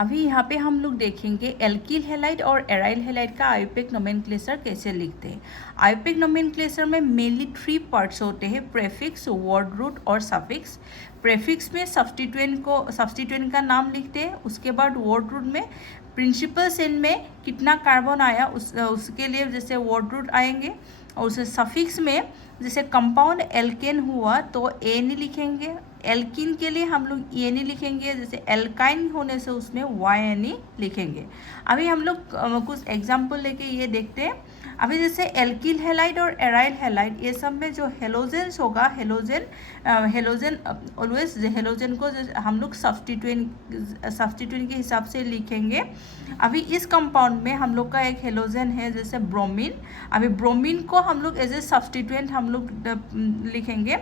अभी यहाँ पे हम लोग देखेंगे एल्किल हैलाइड और एराइल हैलाइड का आयुर्वेदिक नोमेनक्लेचर कैसे लिखते हैं। आयुर्वेदिक नोमेनक्लेचर में मेनली 3 पार्ट्स होते हैं, प्रेफिक्स, वर्ड रूट और सफिक्स। प्रेफिक्स में सब्स्टिट्यूएंट का नाम लिखते हैं, उसके बाद वर्ड रूट में प्रिंसिपल चेन में कितना कार्बन आया उसके लिए जैसे वर्ड रूट आएंगे, और उसे सफिक्स में जैसे कंपाउंड एल्केन हुआ तो ए नहीं लिखेंगे, एल्किन के लिए हम लोग ए नहीं लिखेंगे, जैसे एल्काइन होने से उसमें वाई एन ई लिखेंगे। अभी हम लोग कुछ एग्जाम्पल लेके ये देखते हैं। अभी जैसे एल्किल हैलाइड और एराइल हैलाइड, ये सब में जो हेलोजेंस होगा, हेलोजन ऑलवेज हेलोजन को हम लोग सब्स्टिट्यूएंट के हिसाब से लिखेंगे। अभी इस कंपाउंड में हम लोग का एक हेलोजन है जैसे ब्रोमीन, अभी ब्रोमीन को हम लोग एज ए सब्स्टिट्यूएंट हम लोग लिखेंगे।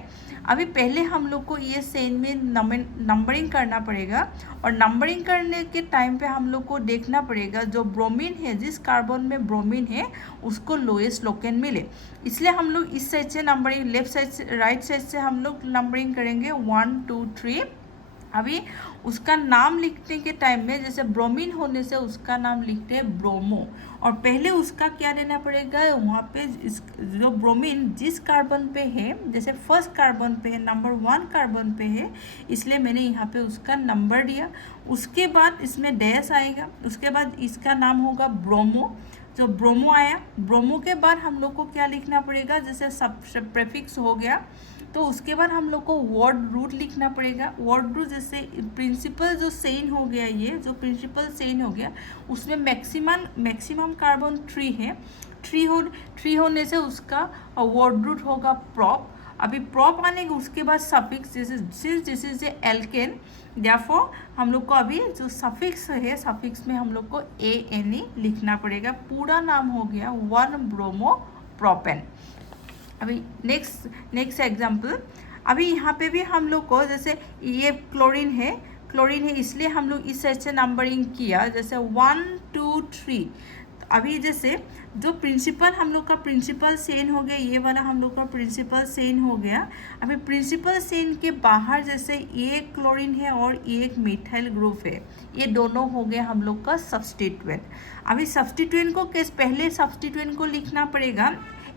अभी पहले हम लोग को ये सेन में नंबरिंग करना पड़ेगा, और नंबरिंग करने के टाइम पे हम लोग को देखना पड़ेगा जो ब्रोमीन है, जिस कार्बन में ब्रोमीन है उसको लोएस्ट लोकेन मिले, इसलिए हम लोग इस साइड से नंबरिंग, लेफ्ट साइड से राइट साइड से हम लोग नंबरिंग करेंगे 1 2 3। अभी उसका नाम लिखने के टाइम में जैसे ब्रोमीन होने से उसका नाम लिखते हैं ब्रोमो, और पहले उसका क्या लेना पड़ेगा, वहाँ पे जो ब्रोमीन जिस कार्बन पे है, जैसे फर्स्ट कार्बन पे है, नंबर 1 कार्बन पे है, इसलिए मैंने यहाँ पे उसका नंबर दिया। उसके बाद इसमें डैश आएगा, उसके बाद इसका नाम होगा ब्रोमो, जो ब्रोमो आया। ब्रोमो के बाद हम लोग को क्या लिखना पड़ेगा, जैसे सब प्रेफिक्स हो गया, तो उसके बाद हम लोग को वर्ड रूट लिखना पड़ेगा। वर्ड रूट जैसे प्रिंसिपल जो सेन हो गया, ये जो प्रिंसिपल सेन हो गया उसमें मैक्सिमम कार्बन 3 है, 3 होने से उसका वर्ड रूट होगा प्रॉप। अभी प्रॉप आने के उसके बाद सफिक्स, जैसे since this is a alkane, therefore हम लोग को अभी जो सफिक्स है, सफिक्स में हम लोग को ANE लिखना पड़ेगा। पूरा नाम हो गया 1 ब्रोमो प्रोपेन। अभी नेक्स्ट एग्जाम्पल, अभी यहाँ पे भी हम लोग को जैसे ये क्लोरीन है इसलिए हम लोग इस साइड से नंबरिंग किया, जैसे 1 2 3। अभी जैसे जो प्रिंसिपल हम लोग का प्रिंसिपल सेन हो गया, ये वाला हम लोग का प्रिंसिपल सेन हो गया। अभी प्रिंसिपल सेन के बाहर जैसे ये क्लोरीन है और ये एक मिथाइल ग्रुप है, ये दोनों हो गए हम लोग का सब्स्टिट्यूएंट। अभी सब्स्टिट्यूएंट को पहले सब्स्टिट्यूएंट को लिखना पड़ेगा,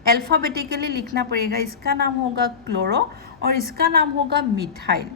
अल्फ़ाबेटिकली लिखना पड़ेगा। इसका नाम होगा क्लोरो और इसका नाम होगा मिथाइल।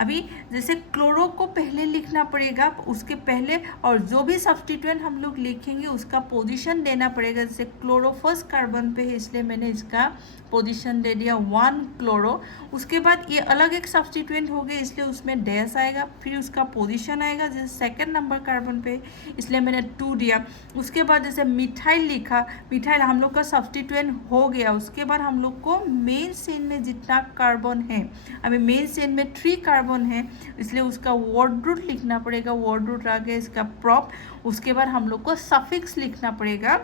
अभी जैसे क्लोरो को पहले लिखना पड़ेगा, उसके पहले, और जो भी सब्स्टिट्यूएंट हम लोग लिखेंगे उसका पोजीशन देना पड़ेगा। जैसे क्लोरो फर्स्ट कार्बन पे है इसलिए मैंने इसका पोजीशन दे दिया 1 क्लोरो। उसके बाद ये अलग एक सब्स्टिट्यूएंट हो गया इसलिए उसमें डैश आएगा, फिर उसका पोजीशन आएगा जैसे सेकंड नंबर कार्बन पे इसलिए मैंने 2 दिया। उसके बाद जैसे मिथाइल लिखा, मिथाइल हम लोग का सब्स्टिट्यूएंट हो गया। उसके बाद हम लोग को मेन चेन में जितना कार्बन है, अभी मेन चेन में 3 कार्बन है इसलिए उसका वर्ड रूट लिखना पड़ेगा। वर्ड रूट आ गया इसका प्रॉप। उसके बाद हम लोग को सफिक्स लिखना पड़ेगा,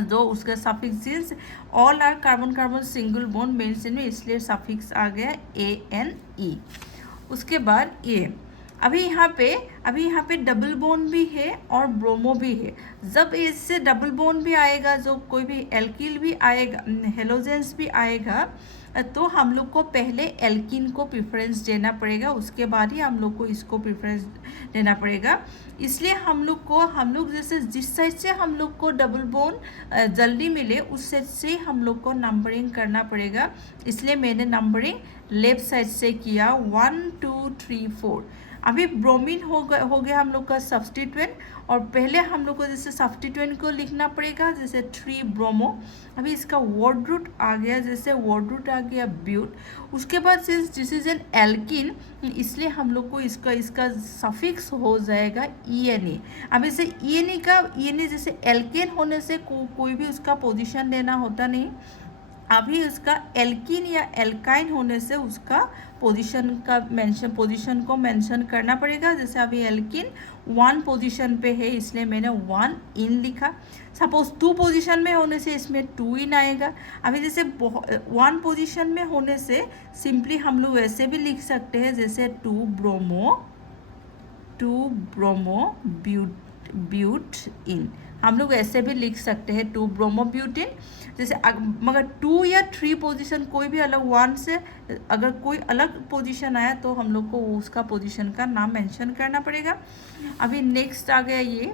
जो उसका suffix since all are carbon carbon single bond main chain में, इसलिए सफिक्स आ गया ANE। उसके बाद ये अभी यहाँ पे डबल बोन भी है और ब्रोमो भी है। जब इससे डबल बोन भी आएगा, जो कोई भी एल्किल भी आएगा, हेलोजेंस भी आएगा, तो हम लोग को पहले एल्किन को प्रेफरेंस देना पड़ेगा, उसके बाद ही हम लोग को इसको प्रेफरेंस देना पड़ेगा। इसलिए हम लोग जैसे जिस साइड से हम लोग को डबल बोन जल्दी मिले उस साइड से हम लोग को नंबरिंग करना पड़ेगा, इसलिए मैंने नंबरिंग लेफ्ट साइड से किया 1 2 3 4। अभी ब्रोमीन हो गया हम लोग का सब्स्टिट्यूएंट, और पहले हम लोग को जैसे सब्स्टिट्यूएंट को लिखना पड़ेगा जैसे 3 ब्रोमो। अभी इसका वर्ड रूट आ गया, जैसे वर्ड रूट आ गया ब्यूट। उसके बाद since this is an alkene इसलिए हम लोग को इसका सफिक्स हो जाएगा ENE। अब इसे ENE जैसे एल्केन होने से कोई भी उसका पोजीशन देना होता नहीं। अभी उसका एल्किन या एल्काइन होने से उसका पोजीशन को मेंशन करना पड़ेगा। जैसे अभी एल्किन 1 पोजीशन पे है इसलिए मैंने 1 इन लिखा। सपोज 2 पोजीशन में होने से इसमें 2 इन आएगा। अभी जैसे 1 पोजीशन में होने से सिंपली हम लोग वैसे भी लिख सकते हैं, जैसे 2 ब्रोमो ब्यूट ब्यूट इन। हम लोग ऐसे भी लिख सकते हैं 2 ब्रोमोब्यूटिन। जैसे मगर 2 या 3 पोजीशन कोई भी अलग 1 से अगर कोई अलग पोजीशन आया तो हम लोग को उसका पोजीशन का नाम मेंशन करना पड़ेगा। अभी नेक्स्ट आ गया ये,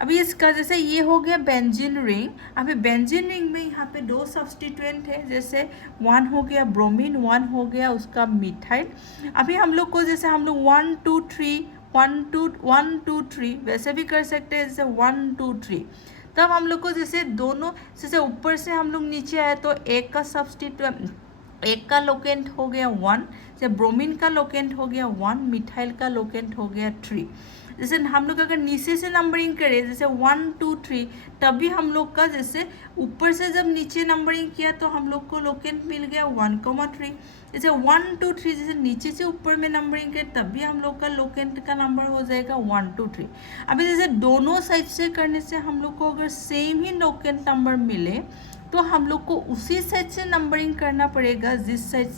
अभी इसका जैसे ये हो गया बेंजीन रिंग। अभी बेंजीन रिंग में यहाँ पे 2 सब्स्टिट्यूएंट है, जैसे 1 हो गया ब्रोमीन, 1 हो गया उसका मिथाइल। अभी हम लोग को जैसे हम लोग 1 2 3 1 2 3 वैसे भी कर सकते हैं, जैसे 1 2 3। तब हम लोग को जैसे दोनों जैसे ऊपर से हम लोग नीचे आए तो एक का सब्स्टिट्यूएंट, एक का लोकेंट हो गया 1, जैसे ब्रोमीन का लोकेंट हो गया 1, मिथाइल का लोकेंट हो गया 3। जैसे हम लोग अगर नीचे से नंबरिंग करें जैसे 1 2 3, तभी हम लोग का जैसे ऊपर से जब नीचे नंबरिंग किया तो हम लोग को लोकेंट मिल गया 1,3। जैसे 1 2 3 जैसे नीचे से ऊपर में नंबरिंग करें तब भी हम लोग का लोकेंट का नंबर हो जाएगा 1 2 3। अभी जैसे दोनों साइड से करने से हम लोग को अगर सेम ही लोकेंट नंबर मिले तो हम लोग को उसी साइड से नंबरिंग करना पड़ेगा जिस साइड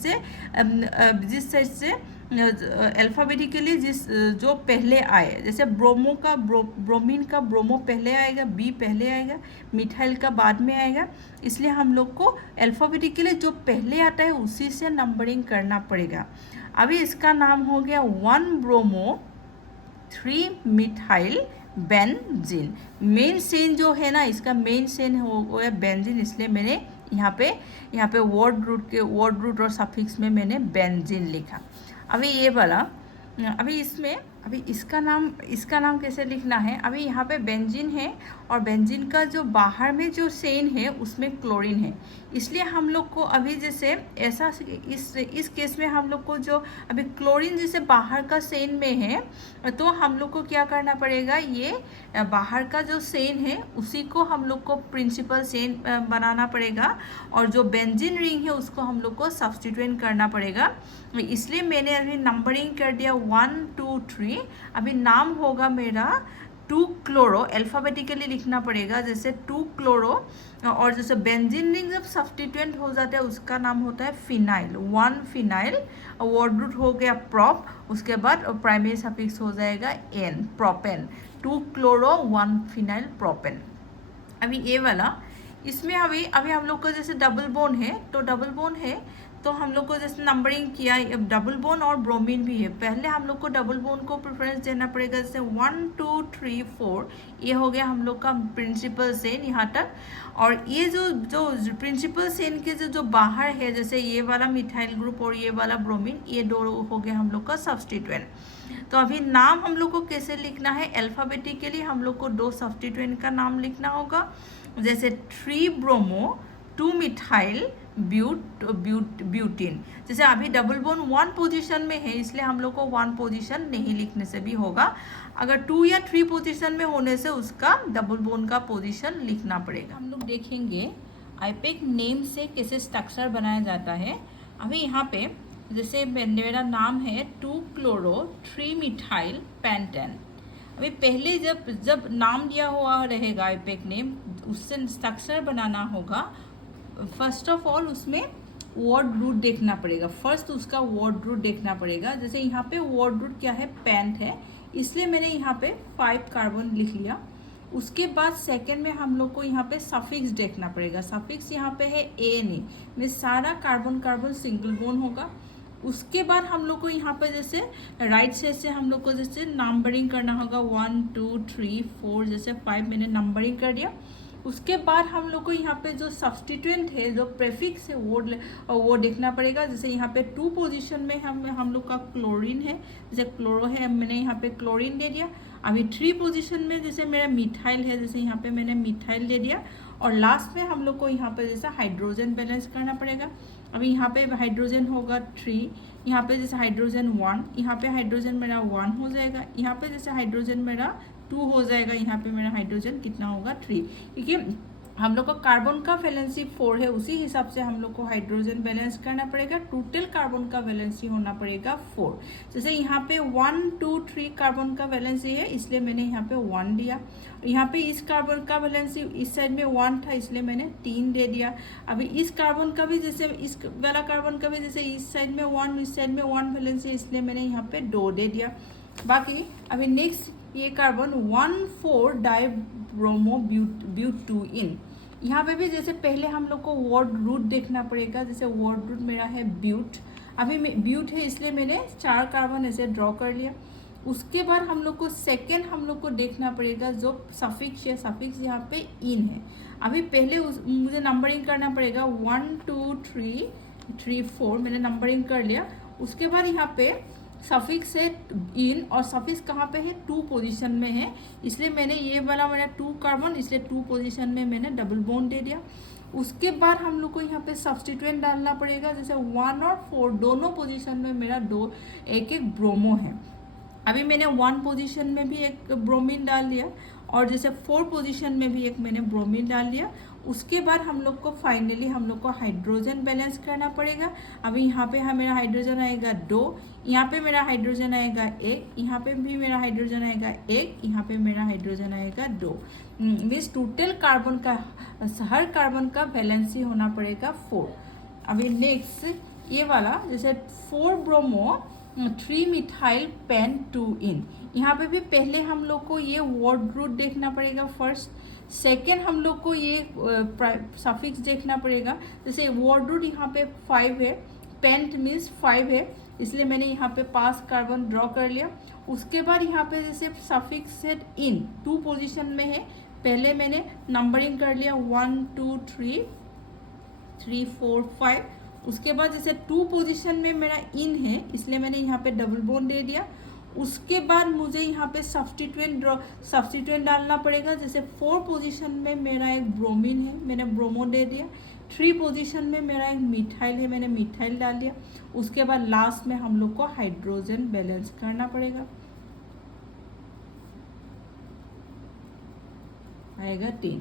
से अल्फ़ाबेटिकली जो पहले आए। जैसे ब्रोमीन का ब्रोमो पहले आएगा, बी पहले आएगा, मिथाइल का बाद में आएगा, इसलिए हम लोग को अल्फ़ाबेटिकली जो पहले आता है उसी से नंबरिंग करना पड़ेगा। अभी इसका नाम हो गया 1 bromo 3 methyl benzene. Main chain जो है ना, इसका मेन चेन हो गया बेंजीन, इसलिए मैंने यहाँ पे वर्ड रूट और सफिक्स में मैंने बेंजीन लिखा। अभी ये वाला, अभी इसका नाम कैसे लिखना है। अभी यहाँ पे बेंजीन है और बेंजीन का जो बाहर में जो चेन है उसमें क्लोरीन है, इसलिए हम लोग को अभी जैसे ऐसा इस केस में हम लोग को जो अभी क्लोरीन जैसे बाहर का चेन में है तो हम लोग को क्या करना पड़ेगा, ये बाहर का जो चेन है उसी को हम लोग को प्रिंसिपल चेन बनाना पड़ेगा और जो बेंजीन रिंग है उसको हम लोग को सब्स्टिट्यूएंट करना पड़ेगा। इसलिए मैंने अभी नंबरिंग कर दिया 1 2 3। अभी नाम होगा मेरा 2 क्लोरो, अल्फ़ाबेटिकली लिखना पड़ेगा, जैसे 2 क्लोरो और जैसे बेंजीन रिंग जब सब्स्टिट्यूएंट हो जाता है उसका नाम होता है फिनाइल, 1 फिनाइल। वर्ड रूट हो गया प्रोप, उसके बाद प्राइमरी सफिक्स हो जाएगा ane, propane, 2 chloro 1 phenyl propane. अभी ये वाला, इसमें अभी हम लोग को जैसे डबल बोन है तो हम लोग को जैसे नंबरिंग किया, डबल बोन और ब्रोमीन भी है, पहले हम लोग को डबल बोन को प्रेफरेंस देना पड़ेगा, जैसे 1 2 3 4 ये हो गया हम लोग का प्रिंसिपल चेन यहाँ तक। और ये जो प्रिंसिपल चेन के जो बाहर है, जैसे ये वाला मिथाइल ग्रुप और ये वाला ब्रोमीन, ये 2 हो गया हम लोग का सब्स्टिट्यूएंट। तो अभी नाम हम लोग को कैसे लिखना है, अल्फ़ाबेटिकली हम लोग को 2 सब्स्टिट्यूएंट का नाम लिखना होगा, जैसे 3 ब्रोमो 2 मिथाइल ब्यूटीन। जैसे अभी डबल बोन 1 पोजीशन में है इसलिए हम लोग को 1 पोजीशन नहीं लिखने से भी होगा, अगर 2 या 3 पोजीशन में होने से उसका डबल बोन का पोजीशन लिखना पड़ेगा। हम लोग देखेंगे आईपेक नेम से कैसे स्ट्रक्चर बनाया जाता है। अभी यहाँ पे जैसे मेरा नाम है 2 क्लोरो 3 मिथाइल पेंटेन। अभी पहले जब नाम दिया हुआ रहेगा आईपेक नेम, उससे स्ट्रक्चर बनाना होगा। फर्स्ट ऑफ ऑल उसमें वर्ड रूट देखना पड़ेगा, फर्स्ट उसका वर्ड रूट देखना पड़ेगा। जैसे यहाँ पे वर्ड रूट क्या है, पेंट है, इसलिए मैंने यहाँ पे 5 कार्बन लिख लिया। उसके बाद सेकंड में हम लोग को यहाँ पे सफिक्स देखना पड़ेगा, सफिक्स यहाँ पे है ANE में सारा कार्बन सिंगल बोन होगा। उसके बाद हम लोग को यहाँ पर जैसे राइट साइड से हम लोग को जैसे नंबरिंग करना होगा 1 2 3 4, जैसे 5 मैंने नंबरिंग कर दिया। उसके बाद हम लोग को यहाँ पे जो सब्स्टिट्यूएंट है, जो प्रेफिक्स है वो देखना पड़ेगा। जैसे यहाँ पे 2 पोजीशन में हम लोग का क्लोरीन है, जैसे क्लोरो है मैंने यहाँ पे क्लोरीन दे दिया। अभी 3 पोजीशन में जैसे मेरा मिथाइल है, जैसे यहाँ पे मैंने मिथाइल दे दिया। और लास्ट में हम लोग को यहाँ पे जैसे हाइड्रोजन बैलेंस करना पड़ेगा। अभी यहाँ पे हाइड्रोजन होगा 3, यहाँ पे जैसे हाइड्रोजन 1, यहाँ पे हाइड्रोजन मेरा 1 हो जाएगा, यहाँ पे जैसे हाइड्रोजन मेरा 2 हो जाएगा, यहाँ पे मेरा हाइड्रोजन कितना होगा 3, क्योंकि हम लोग का कार्बन का वैलेंसी 4 है, उसी हिसाब से हम लोग को हाइड्रोजन बैलेंस करना पड़ेगा। टोटल कार्बन का वैलेंसी होना पड़ेगा 4। जैसे यहाँ पे 1 2 3 कार्बन का वैलेंसी है, इसलिए मैंने यहाँ पे 1 दिया। यहाँ पे इस कार्बन का वैलेंसी इस साइड में 1 था, इसलिए मैंने 3 दे दिया। अभी इस कार्बन का भी जैसे इस वाला कार्बन का भी जैसे इस साइड में 1 इस साइड में 1 वैलेंसी, इसलिए मैंने यहाँ पे 2 दे दिया। बाकी अभी नेक्स्ट ये कार्बन 1,4 डाइब्रोमो ब्यूट 2 इन। यहाँ पे भी जैसे पहले हम लोग को वर्ड रूट देखना पड़ेगा, जैसे वर्ड रूट मेरा है ब्यूट, अभी ब्यूट है इसलिए मैंने 4 कार्बन ऐसे ड्रॉ कर लिया। उसके बाद हम लोग को सेकेंड हम लोग को देखना पड़ेगा जो सफिक्स है, सफिक्स यहाँ पे इन है। अभी पहले मुझे नंबरिंग करना पड़ेगा 1 2 3 3 4, मैंने नंबरिंग कर लिया। उसके बाद यहाँ पे सफिक्स है इन और सफिक्स कहाँ पे है 2 पोजीशन में है, इसलिए मैंने ये वाला मेरा 2 कार्बन इसलिए 2 पोजीशन में मैंने डबल बॉन्ड दे दिया। उसके बाद हम लोग को यहाँ पे सब्स्टिट्यूएंट डालना पड़ेगा, जैसे 1 और 4 दोनों पोजीशन में मेरा एक एक ब्रोमो है। अभी मैंने 1 पोजीशन में भी एक ब्रोमीन डाल दिया और जैसे 4 पोजीशन में भी एक मैंने ब्रोमीन डाल दिया। उसके बाद हम लोग को फाइनली हम लोग को हाइड्रोजन बैलेंस करना पड़ेगा। अभी यहाँ पे मेरा हाइड्रोजन आएगा 2, यहाँ पे मेरा हाइड्रोजन आएगा 1, यहाँ पे भी मेरा हाइड्रोजन आएगा 1, यहाँ पे मेरा हाइड्रोजन आएगा 2। मीन्स टोटल कार्बन का हर कार्बन का वैलेंसी होना पड़ेगा 4। अभी नेक्स्ट ये वाला जैसे 4 ब्रोमो 3 मिथाइल पेन 2 इन, यहाँ पे भी पहले हम लोग को ये वर्ड रूट देखना पड़ेगा फर्स्ट, सेकेंड हम लोग को ये सफिक्स देखना पड़ेगा। जैसे वर्ड रूट यहाँ पे 5 है, पेंट मीन्स 5 है, इसलिए मैंने यहाँ पे 5 कार्बन ड्रॉ कर लिया। उसके बाद यहाँ पे जैसे सफिक्स है इन 2 पोजीशन में है, पहले मैंने नंबरिंग कर लिया 1 2 3 3 4 5। उसके बाद जैसे 2 पोजीशन में मेरा इन है इसलिए मैंने यहाँ पे डबल बॉन्ड दे दिया। उसके बाद मुझे यहाँ पे सब्स्टिट्यूएंट डालना पड़ेगा, जैसे 4 पोजीशन में मेरा एक ब्रोमीन है, मैंने ब्रोमो दे दिया। 3 पोजीशन में मेरा एक मिथाइल है, मैंने मिथाइल डाल दिया। उसके बाद लास्ट में हम लोग को हाइड्रोजन बैलेंस करना पड़ेगा, आएगा 3।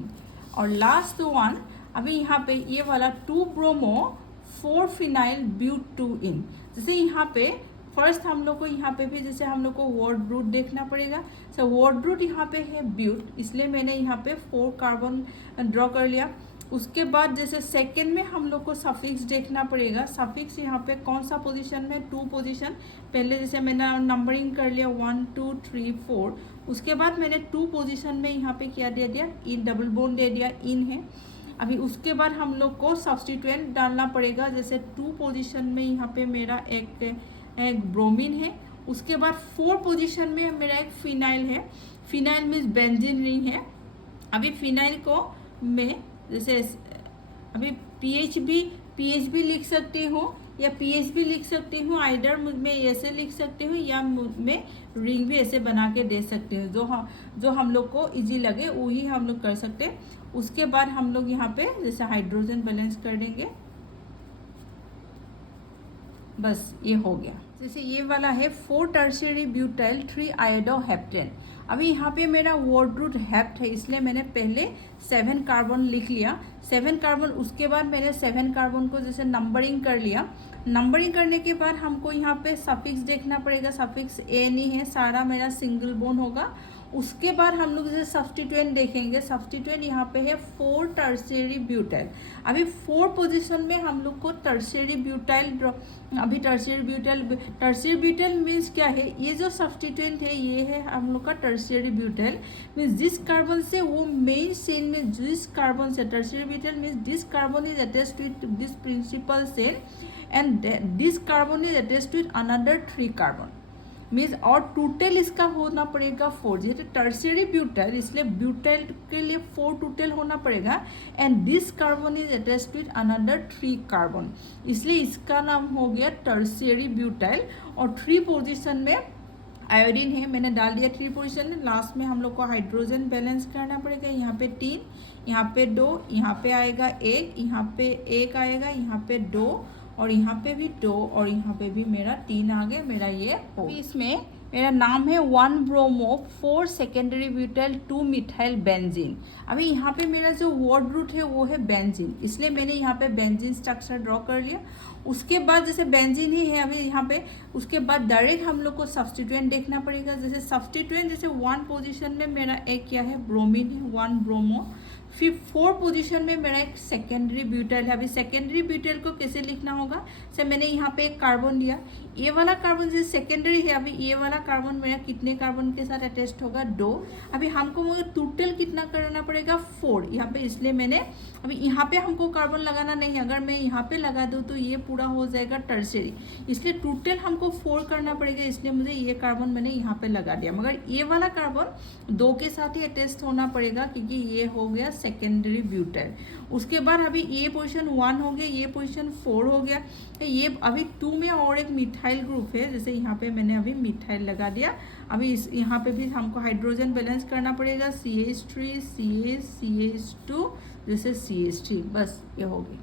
और लास्ट वन अभी यहाँ पे ये वाला 2 ब्रोमो 4 फिनाइल ब्यूट 2 इन, जैसे यहाँ पे फर्स्ट हम लोग को यहाँ पे भी जैसे हम लोग को वर्ड रूट देखना पड़ेगा। सो वर्ड रूट यहाँ पे है ब्यूट, इसलिए मैंने यहाँ पे 4 कार्बन ड्रॉ कर लिया। उसके बाद जैसे सेकेंड में हम लोग को सफिक्स देखना पड़ेगा, सफिक्स यहाँ पे कौन सा पोजीशन में 2 पोजीशन, पहले जैसे मैंने नंबरिंग कर लिया 1 2 3 4। उसके बाद मैंने 2 पोजीशन में यहाँ पे क्या दे दिया इन, डबल बोन दे दिया, इन है। अभी उसके बाद हम लोग को सब्स्टिट्यूएंट डालना पड़ेगा, जैसे 2 पोजीशन में यहाँ पे मेरा एक ब्रोमीन है। उसके बाद 4 पोजीशन में मेरा एक फिनाइल है, फिनाइल मीन्स बेंजीन रिंग है। अभी फिनाइल को मैं जैसे अभी पीएचबी लिख सकती हूँ या पीएचबी लिख सकती हूँ, आइडर मैं ऐसे लिख सकती हूँ या मैं रिंग भी ऐसे बना के दे सकती हूँ, जो हम लोग को इजी लगे वही हम लोग कर सकते हैं। उसके बाद हम लोग यहाँ पे जैसे हाइड्रोजन बैलेंस कर देंगे, बस ये हो गया। जैसे ये वाला है 4 टर्शियरी ब्यूटाइल 3 आयोडो हेप्टेन। अभी यहाँ पे मेरा वर्ड रूट हेप्ट है इसलिए मैंने पहले 7 कार्बन लिख लिया, 7 कार्बन। उसके बाद मैंने 7 कार्बन को जैसे नंबरिंग कर लिया। नंबरिंग करने के बाद हमको यहाँ पे सफिक्स देखना पड़ेगा, सफिक्स ए नहीं है, सारा मेरा सिंगल बोन होगा। उसके बाद हम लोग जैसे सब्स्टिट्यूएंट देखेंगे, सब्स्टिट्यूएंट यहाँ पे है 4 टर्शियरी ब्यूटाइल। अभी 4 पोजीशन में हम लोग को टर्शियरी ब्यूटाइल, अभी टर्शियरी ब्यूटाइल मीन्स क्या है, ये जो सब्स्टिट्यूएंट है ये है हम लोग का टर्शियरी ब्यूटाइल। मीन्स जिस कार्बन से वो मेन चेन में जिस कार्बन से, tertiary butyl means this carbon is attached with this principle chain and this carbon is attached with another 3 carbon means, और टोटल इसका होना पड़ेगा 4। जैसे टर्शियरी ब्यूटाइल इसलिए ब्यूटाइल के लिए 4 टोटल होना पड़ेगा and this carbon is attached with another 3 carbon, इसलिए इसका नाम हो गया टर्शियरी ब्यूटाइल। और 3 पोजीशन में आयोडीन है, मैंने डाल दिया 3 पोजीशन में। लास्ट में हम लोग को हाइड्रोजन बैलेंस करना पड़ेगा, यहाँ पे 3, यहाँ पे 2, यहाँ पे आएगा 1, यहाँ पे 1 आएगा, यहाँ पे 2 और यहाँ पे भी 2 और यहाँ पे भी मेरा 3 आ गया, मेरा ये हो। इसमें मेरा नाम है 1 bromo 4 secondary butyl 2 methyl benzene. अभी यहाँ पे मेरा जो वर्ड रूट है वो है बेंजीन, इसलिए मैंने यहाँ पे बेंजीन स्ट्रक्चर ड्रॉ कर लिया। उसके बाद जैसे बेंजीन ही है अभी यहाँ पे, उसके बाद डायरेक्ट हम लोग को सब्स्टिट्यूएंट देखना पड़ेगा। जैसे सब्स्टिट्यूएंट जैसे 1 पोजीशन में मेरा एक क्या है ब्रोमीन है, 1 ब्रोमो फिर 4 पोजीशन में मेरा एक सेकेंडरी ब्यूटाइल है। अभी सेकेंडरी ब्यूटाइल को कैसे लिखना होगा, से मैंने यहाँ पे एक कार्बन लिया, ये वाला कार्बन जैसे सेकेंडरी है, अभी ये वाला कार्बन मेरा कितने कार्बन के साथ अटैच्ड होगा, 2। अभी हमको टोटल कितना करना पड़ेगा, 4 यहाँ पे, इसलिए मैंने अभी यहाँ पे हमको कार्बन लगाना नहीं है, अगर मैं यहाँ पे लगा दूँ तो ये पूरा हो जाएगा टर्शियरी, इसलिए टोटल हमको 4 करना पड़ेगा, इसलिए मुझे ये कार्बन मैंने यहाँ पे लगा दिया। मगर ये वाला कार्बन 2 के साथ ही अटैच होना पड़ेगा क्योंकि ये हो गया सेकेंडरी ब्यूटाइल। उसके बाद अभी ये पोजीशन 1 हो गया, ये पोजीशन 4 हो गया, ये अभी 2 में और एक मिथाइल ग्रुप है, जैसे यहाँ पे मैंने अभी मिथाइल लगा दिया। अभी इस यहाँ पे भी हमको हाइड्रोजन बैलेंस करना पड़ेगा, CH3 CH CH2 जैसे CH3, बस ये हो गई।